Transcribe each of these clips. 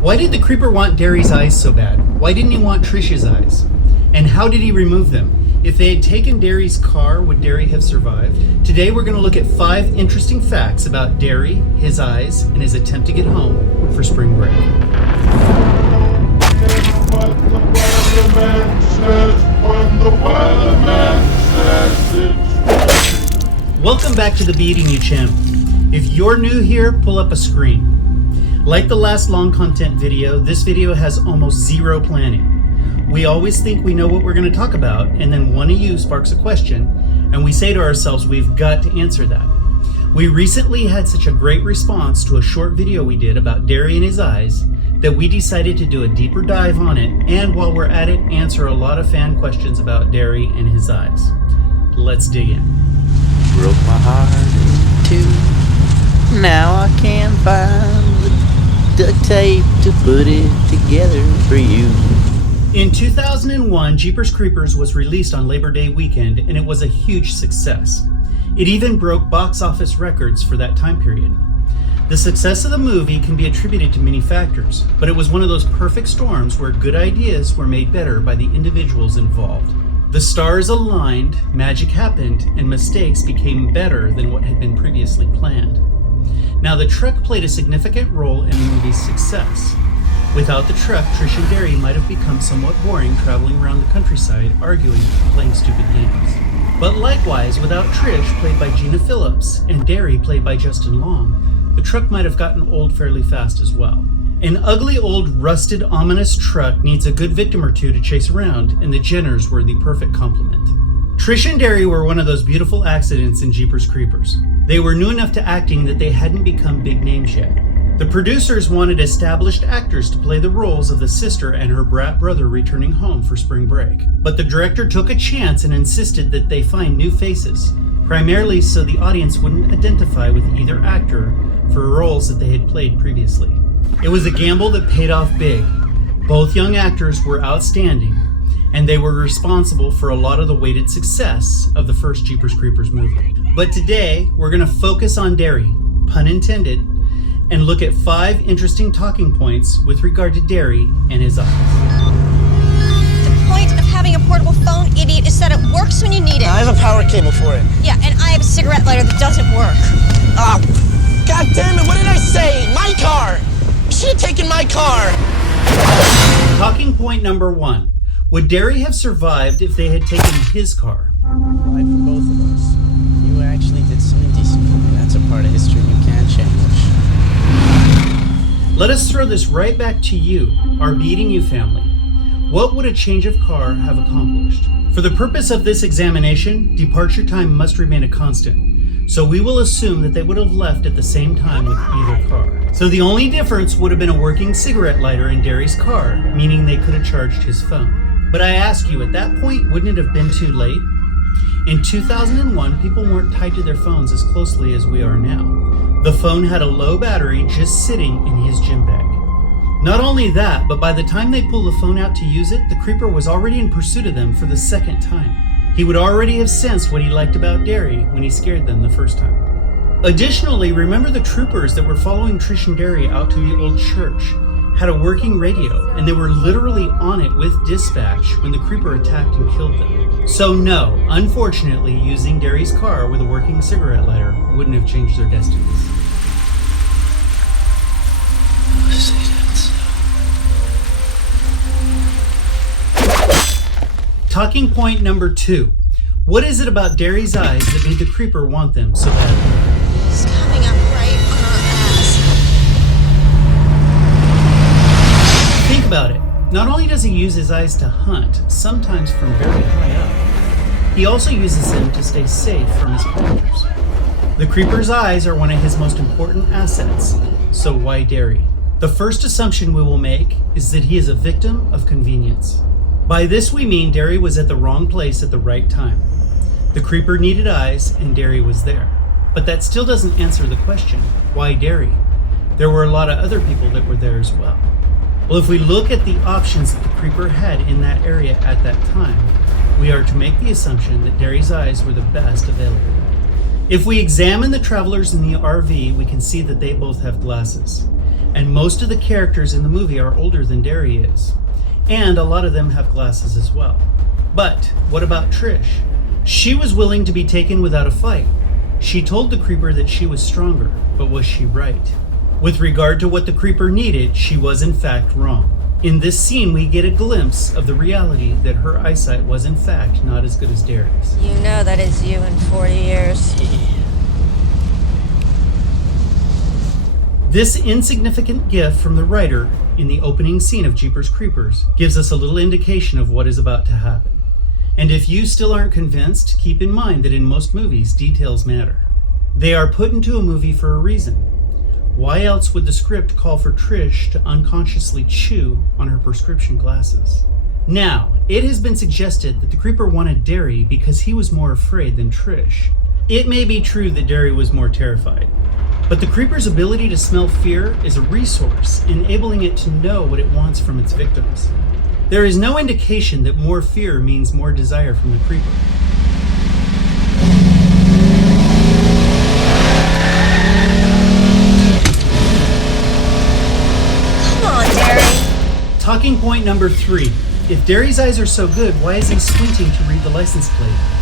Why did the creeper want Darry's eyes so bad? Why didn't he want Trish's eyes? And how did he remove them? If they had taken Darry's car, would Derry have survived? Today we're going to look at 5 interesting facts about Derry, his eyes, and his attempt to get home for spring break. Welcome back to the Be Eating You channel. If you're new here, pull up a screen. Like the last long content video, this video has almost zero planning. We always think we know what we're going to talk about, and then one of you sparks a question, and we say to ourselves, we've got to answer that. We recently had such a great response to a short video we did about Derry and his eyes that we decided to do a deeper dive on it, and while we're at it, answer a lot of fan questions about Derry and his eyes. Let's dig in. Broke my heart in two. Now I can't find the duct tape to put it together for you. In 2001, Jeepers Creepers was released on Labor Day weekend, and it was a huge success. It even broke box office records for that time period. The success of the movie can be attributed to many factors, but it was one of those perfect storms where good ideas were made better by the individuals involved. The stars aligned, magic happened, and mistakes became better than what had been previously planned. Now, the truck played a significant role in the movie's success. Without the truck, Trish and Derry might have become somewhat boring traveling around the countryside, arguing and playing stupid games. But likewise, without Trish, played by Gina Phillips, and Derry, played by Justin Long, the truck might have gotten old fairly fast as well. An ugly, old, rusted, ominous truck needs a good victim or two to chase around, and the Jenners were the perfect complement. Trish and Derry were one of those beautiful accidents in Jeepers Creepers. They were new enough to acting that they hadn't become big names yet. The producers wanted established actors to play the roles of the sister and her brat brother returning home for spring break. But the director took a chance and insisted that they find new faces, primarily so the audience wouldn't identify with either actor for roles that they had played previously. It was a gamble that paid off big. Both young actors were outstanding, and they were responsible for a lot of the weighted success of the first Jeepers Creepers movie. But today, we're going to focus on Derry, pun intended, and look at 5 interesting talking points with regard to Derry and his eyes. The point of having a portable phone, idiot, is that it works when you need it. I have a power cable for it. Yeah, and I have a cigarette lighter that doesn't work. Oh, God damn it, what did I say? My car! You should have taken my car! Talking point number 1. Would Derry have survived if they had taken his car? Life for both of us. You actually did some indecent for me. That's a part of history you can't change. Let us throw this right back to you, our Be Eating You family. What would a change of car have accomplished? For the purpose of this examination, departure time must remain a constant. So we will assume that they would have left at the same time with either car. So the only difference would have been a working cigarette lighter in Derry's car, meaning they could have charged his phone. But I ask you, at that point, wouldn't it have been too late? In 2001, people weren't tied to their phones as closely as we are now. The phone had a low battery just sitting in his gym bag. Not only that, but by the time they pulled the phone out to use it, the creeper was already in pursuit of them for the second time. He would already have sensed what he liked about Derry when he scared them the first time. Additionally, remember the troopers that were following Trish and Derry out to the old church had a working radio, and they were literally on it with dispatch when the creeper attacked and killed them. So no, unfortunately, using Derry's car with a working cigarette lighter wouldn't have changed their destinies. Talking point number 2. What is it about Derry's eyes that made the creeper want them so badly? It's coming up right on our ass. Think about it. Not only does he use his eyes to hunt, sometimes from very high up, he also uses them to stay safe from his predators. The creeper's eyes are one of his most important assets, so why Derry? The first assumption we will make is that he is a victim of convenience. By this we mean Derry was at the wrong place at the right time. The creeper needed eyes and Derry was there. But that still doesn't answer the question, why Derry? There were a lot of other people that were there as well. Well, if we look at the options that the creeper had in that area at that time, we are to make the assumption that Derry's eyes were the best available. If we examine the travelers in the RV, we can see that they both have glasses. and most of the characters in the movie are older than Derry is. And a lot of them have glasses as well. But what about Trish? She was willing to be taken without a fight. She told the creeper that she was stronger, but was she right? With regard to what the creeper needed, she was in fact wrong. In this scene, we get a glimpse of the reality that her eyesight was in fact not as good as Derry's. You know that is you in 40 years. This insignificant gift from the writer in the opening scene of Jeepers Creepers gives us a little indication of what is about to happen. And if you still aren't convinced, keep in mind that in most movies, details matter. They are put into a movie for a reason. Why else would the script call for Trish to unconsciously chew on her prescription glasses? Now, it has been suggested that the creeper wanted Derry because he was more afraid than Trish. It may be true that Derry was more terrified, but the creeper's ability to smell fear is a resource, enabling it to know what it wants from its victims. There is no indication that more fear means more desire from the creeper. Come on, Derry. Talking point number 3. If Derry's eyes are so good, why is he squinting to read the license plate?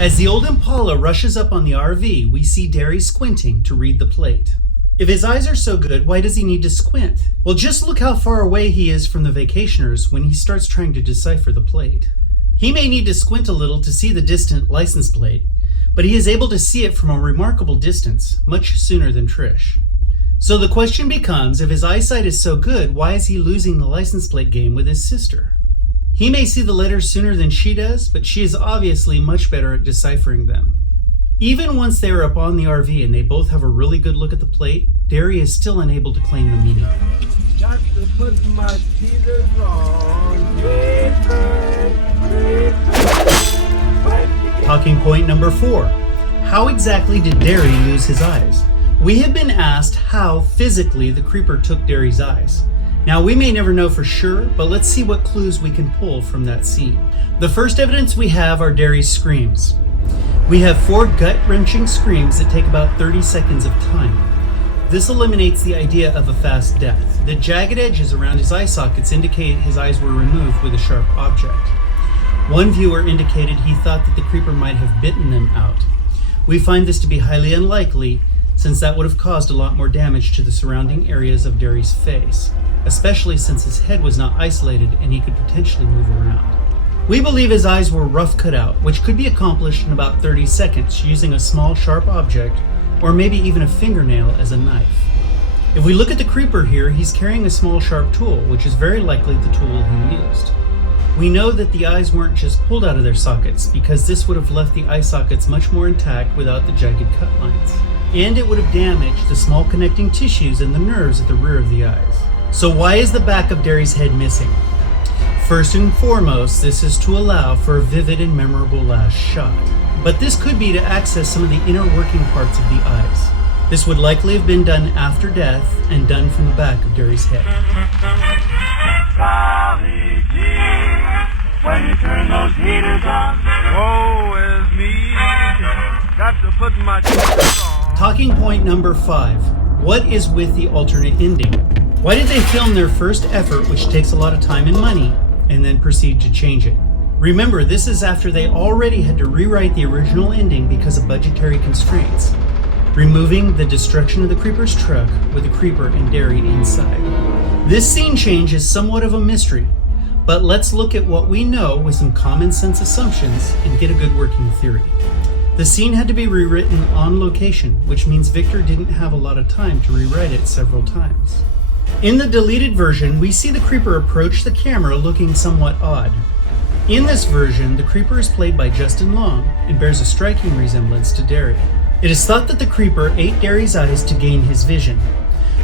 As the old Impala rushes up on the RV, we see Derry squinting to read the plate. If his eyes are so good, why does he need to squint? Well, just look how far away he is from the vacationers when he starts trying to decipher the plate. He may need to squint a little to see the distant license plate, but he is able to see it from a remarkable distance, much sooner than Trish. So the question becomes, if his eyesight is so good, why is he losing the license plate game with his sister? He may see the letters sooner than she does, but she is obviously much better at deciphering them. Even once they are up on the RV and they both have a really good look at the plate, Derry is still unable to claim the meaning. Got to put my cheaters on. Talking point number 4. How exactly did Derry lose his eyes? We have been asked how physically the creeper took Derry's eyes. Now, we may never know for sure, but let's see what clues we can pull from that scene. The first evidence we have are Derry's screams. We have 4 gut-wrenching screams that take about 30 seconds of time. This eliminates the idea of a fast death. The jagged edges around his eye sockets indicate his eyes were removed with a sharp object. One viewer indicated he thought that the creeper might have bitten them out. We find this to be highly unlikely, since that would have caused a lot more damage to the surrounding areas of Derry's face, especially since his head was not isolated and he could potentially move around. We believe his eyes were rough cut out, which could be accomplished in about 30 seconds using a small sharp object, or maybe even a fingernail as a knife. If we look at the creeper here, he's carrying a small sharp tool, which is very likely the tool he used. We know that the eyes weren't just pulled out of their sockets, because this would have left the eye sockets much more intact without the jagged cut lines. And it would have damaged the small connecting tissues and the nerves at the rear of the eyes. So why is the back of Derry's head missing? First and foremost, this is to allow for a vivid and memorable last shot. But this could be to access some of the inner working parts of the eyes. This would likely have been done after death and done from the back of Derry's head. Golly gee, when you turn those heaters on, woe is me. Got to put my cheaters on. Talking point number 5. What is with the alternate ending? Why did they film their first effort, which takes a lot of time and money, and then proceed to change it? Remember, this is after they already had to rewrite the original ending because of budgetary constraints, removing the destruction of the creeper's truck with the creeper and Derry inside. This scene change is somewhat of a mystery, but let's look at what we know with some common sense assumptions and get a good working theory. The scene had to be rewritten on location, which means Victor didn't have a lot of time to rewrite it several times. In the deleted version, we see the creeper approach the camera looking somewhat odd. In this version, the creeper is played by Justin Long and bears a striking resemblance to Derry. It is thought that the creeper ate Derry's eyes to gain his vision,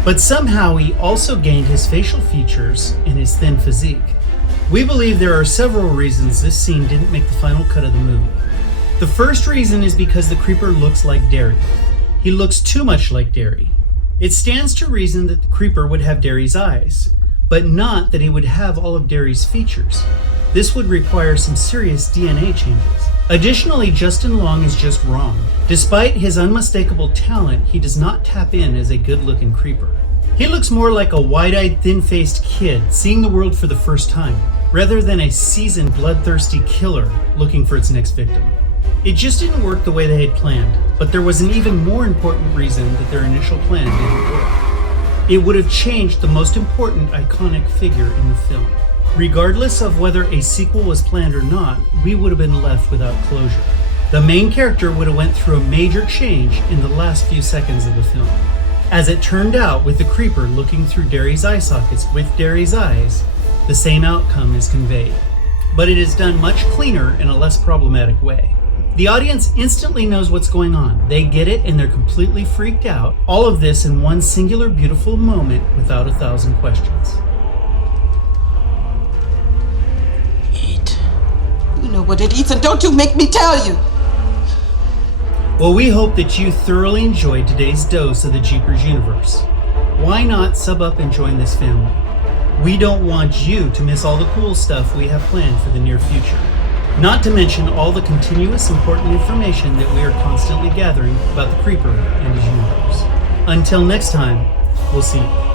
but somehow he also gained his facial features and his thin physique. We believe there are several reasons this scene didn't make the final cut of the movie. The first reason is because the creeper looks like Derry. He looks too much like Derry. It stands to reason that the creeper would have Derry's eyes, but not that he would have all of Derry's features. This would require some serious DNA changes. Additionally, Justin Long is just wrong. Despite his unmistakable talent, he does not tap in as a good-looking creeper. He looks more like a wide-eyed, thin-faced kid seeing the world for the first time, rather than a seasoned, bloodthirsty killer looking for its next victim. It just didn't work the way they had planned, but there was an even more important reason that their initial plan didn't work. It would have changed the most important iconic figure in the film. Regardless of whether a sequel was planned or not, we would have been left without closure. The main character would have went through a major change in the last few seconds of the film. As it turned out, with the creeper looking through Derry's eye sockets with Derry's eyes, the same outcome is conveyed. But it is done much cleaner in a less problematic way. The audience instantly knows what's going on. They get it and they're completely freaked out. All of this in one singular beautiful moment without 1,000 questions. You know what it eats, and don't you make me tell you! Well, we hope that you thoroughly enjoyed today's dose of the Jeepers universe. Why not sub up and join this family? We don't want you to miss all the cool stuff we have planned for the near future. Not to mention all the continuous important information that we are constantly gathering about the Creeper and his universe. Until next time, we'll see you.